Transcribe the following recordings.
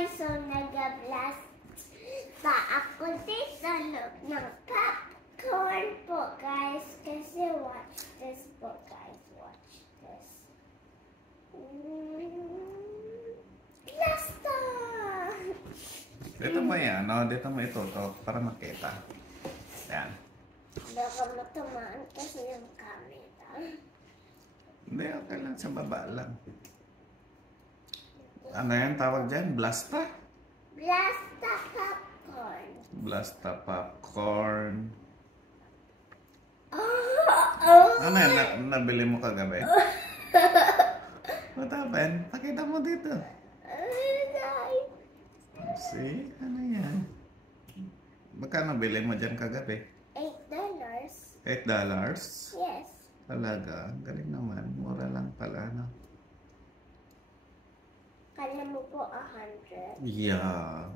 guys, so nag-blast pa ako dito sa loob ng popcorn po guys. Kasi watch this po guys, watch this. Blasta! Dito mo yan, no? Dito mo itutok para makita. Yan. Baka matamaan kasi yung camera. Hindi, okay lang. Sa baba lang. Ano yan tawag dyan? Blasta? Blasta popcorn. Blasta popcorn. Oh. Ano yan? Nabili mo kagabi? What happened? Pakita mo dito. See? Ano yan? Magkano bili mo dyan kagabi? $8. $8? Yes. Talaga? Galing naman. Mura lang pala, no? Kala mo po 100. Yeah.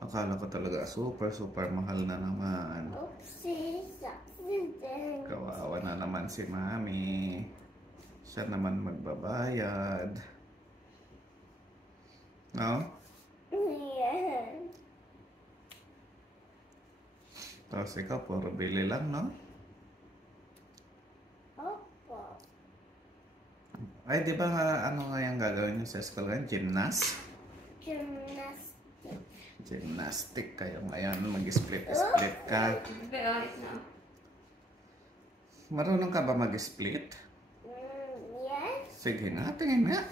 Akala ko talaga super mahal na naman. Oopsies, accident. Kawawa na naman si Mami. Siya naman magbabayad. No? Yeah. Tapos ikaw, puro bili lang, no? Opo. Ay, di ba ano nga yung gagawin niyo sa school ngayon? Gymnastic. Gymnastic kayo ngayon. Mag-split ka. Marunong ka ba mag-split? Yes. Sige nga, tingin nga.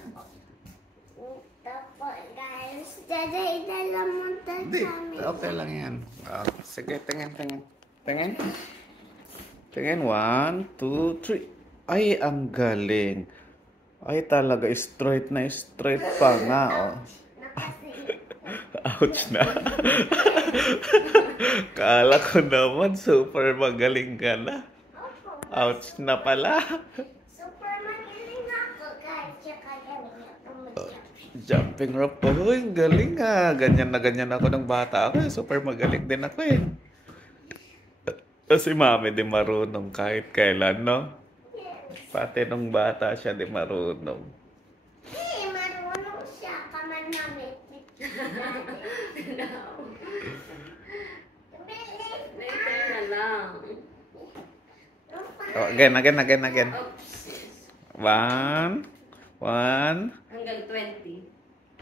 Ito po guys. Dada mo Di, kami. okay lang yan. Sige, tingin. Tingin, 1, 2, 3. Ay, ang galing. Ay, talaga, straight pa nga, oh. Ouch na. Kala ko naman, super magaling ka na. Ouch na pala. Super magaling ako guys. Tsaka galing ako mag-jump. Jumping rope po. Uy, galing ah. Ganyan na ganyan ako ng bata ako. Super magaling din ako eh. Si Mami di marunong kahit kailan, no? Pati nung bata siya di marunong. Marunong siya. Kaman namin. Later na lang. Oh, again. 1. Hanggang 20.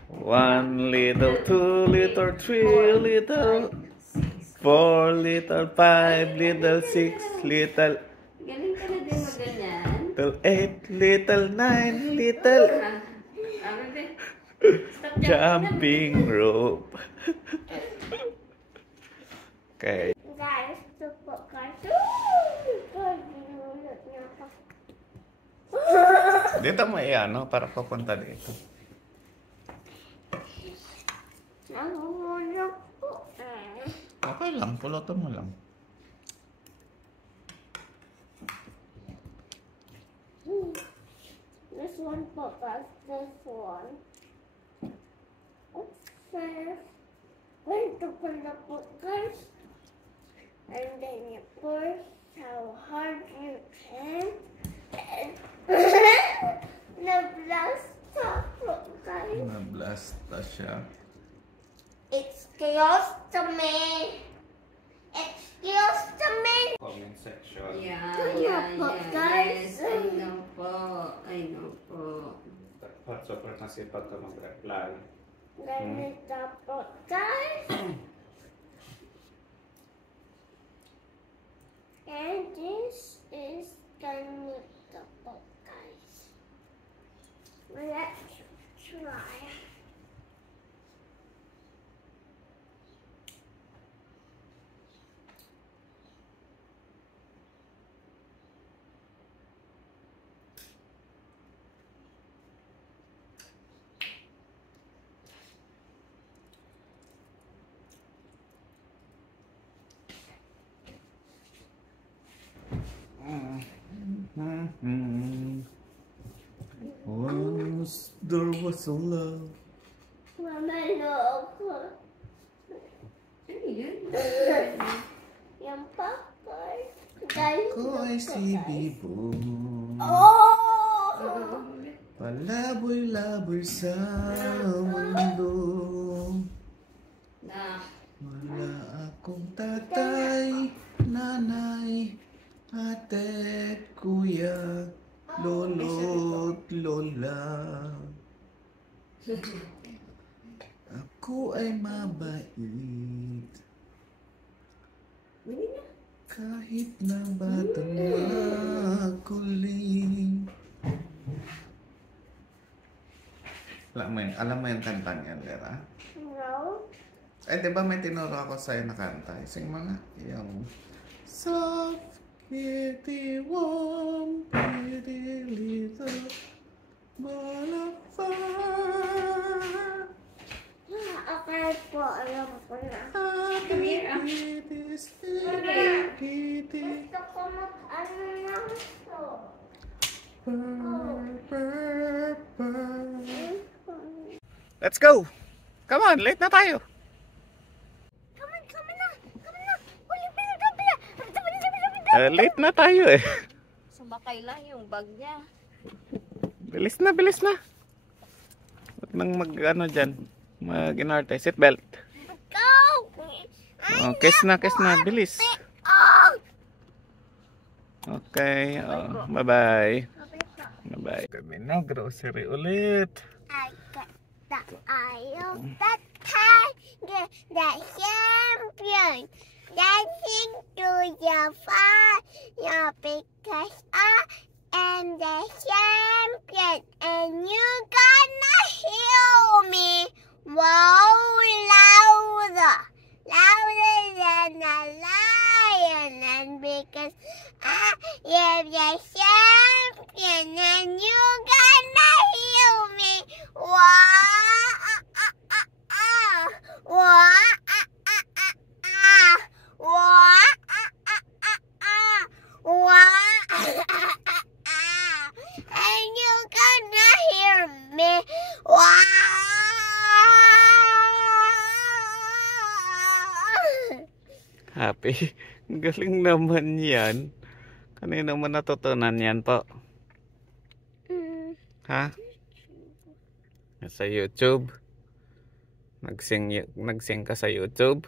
1 little, 2 little, 3 little, 4 little, 5 little, 6 little, Galing ka na din maganyan. 8 little, 9 little. Stop Jumping rope. Okay. Guys, ito po guys. Dito mo iyan, no? Para papunta dito. Nahulog po. Okay lang, pulutan mo lang. This one po guys. This one. Upstairs. Ganito pala po guys. And then you push how hard you can. Na-blasta po guys. Na-blasta siya. Excuse me. Comment section. Yeah, guys. Yes, I know po. Super nasipag ka mag-reply. Ganito po guys. And this is ganito po guys. Let's try. Once there was a love. Mamaloko. Ano yun? Yung popcorn. Guys, Ko ay si Bibo. Oh! Palaboy-laboy sa mundo. Na. Wala akong tatay, nanay, ate, kuya, lolo't lola. Ako ay mabait, Bili na. kahit na batang makuling. Alam mo yung kanta niyan, Lera? No. Eh, di ba may tinuro ako sa'yo na kanta? Sing mo nga. Yung soft, kitty, warm, pretty little ball of fire. Okay po, alam ko na. Come here, ah. Kitty, Okay. kitty, Gusto ko mag-ano lang ito. purr, purr, purr. Let's go! Come on, late na tayo. Come on na. Come on na. Uli, bila. Late na tayo eh. Sumakay lang yung bag niya. Bilis na, bilis na. Huwag nang mag-ano dyan. Mag-inarte. Seatbelt. Go! Oh, kiss na, bilis. Oh! Okay, bye-bye. Bye-bye. Kami na, grocery ulit. I got the eye of the tiger, the champion. Dancing to the fire because I am the champion and you gonna hear me. Wow, louder, louder than a lion, and because I am the champion and you gonna hear me. Wow, wow, and you gonna hear me. Happy. Galing naman yan. Kanina mo natutunan yan po? Ha? Sa YouTube? Nagsing ka sa YouTube?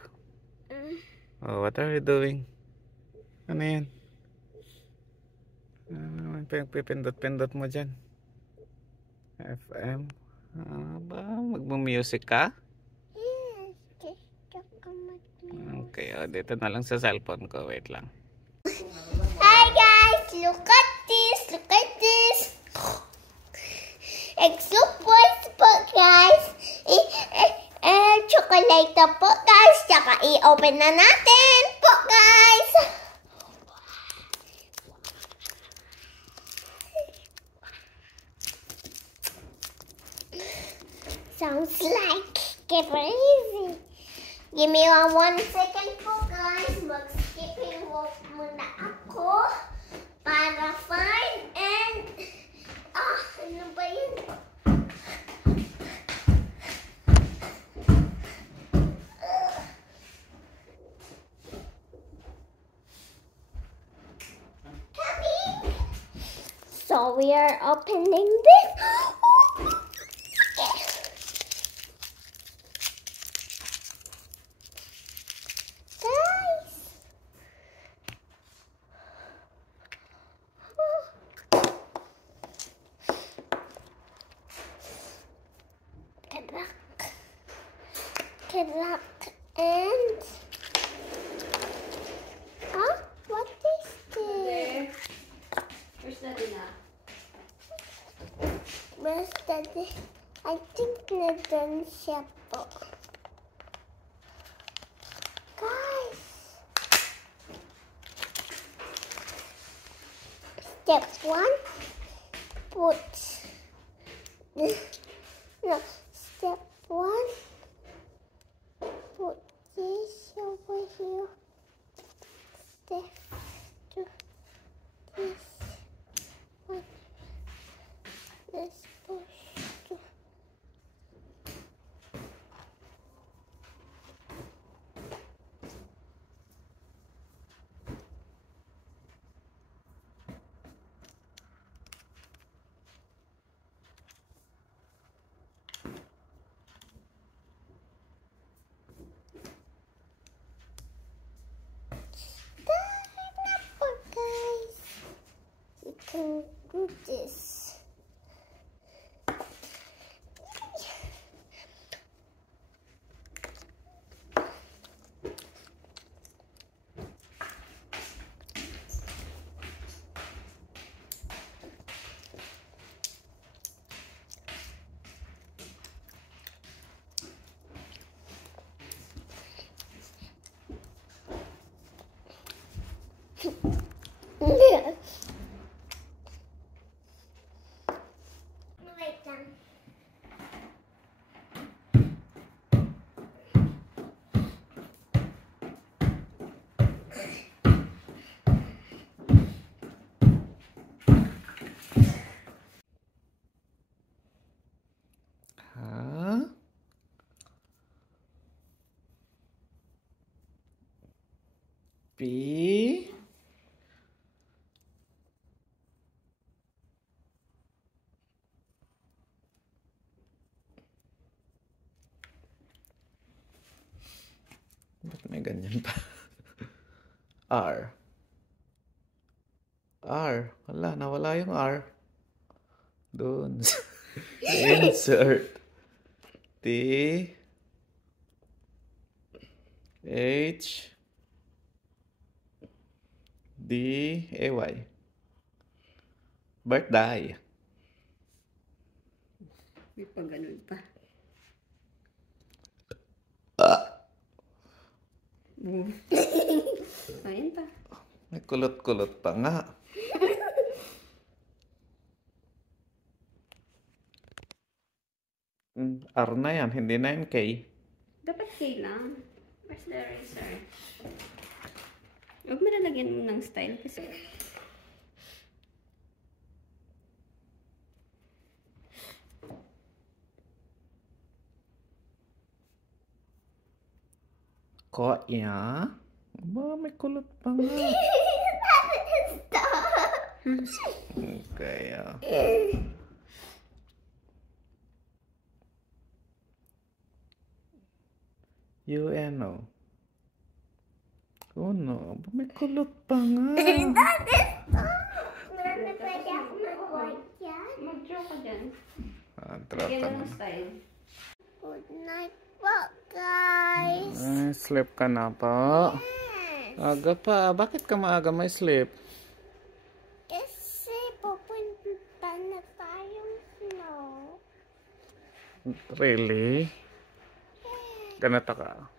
Oh, what are you doing? Ano yan? Pipindot-pindot mo dyan. FM. Magmu-music ka? Okay, dito na lang sa cellphone ko. Wait lang. Hi guys, look at this, look at this. Exo boys po guys. Chocolate po guys. Tsaka i-open na natin po guys. Sounds like crazy. Give me 1 second po guys. Mag-skipping rope muna ako para find and ano ba yun? Coming. So we are opening this. Good luck and what is this? Where's Daddy na? Where's Daddy? I think nandun siya po. Guys, step 1, put no, step 1, put this over here. Step 2, this one. This push to Wait lang. Ha? P? Ba't may ganyan pa? R. R. Wala, nawala yung R. Doon. Insert. T. H. D. A. Y. Birthday. May pa ganun pa. Ayun pa. May kulot-kulot pa nga. R na yan, hindi na yung K. Dapat K lang. Where's the eraser? Huwag mo nalagyan mo ng style kasi. Ko ya? Ba, may kulot pa nga. Kaya. UNO. Oh no, ba, may kulot pa nga. Mami, pwede ako mag-work yan? Mag-draw ka dyan. Lagyan Lagyan mo ng style. Good night po, guys. Ay, sleep ka na po. Aga pa. Bakit ka maaga may sleep? Kasi pupunta na tayong snow. Really? Ganito ka.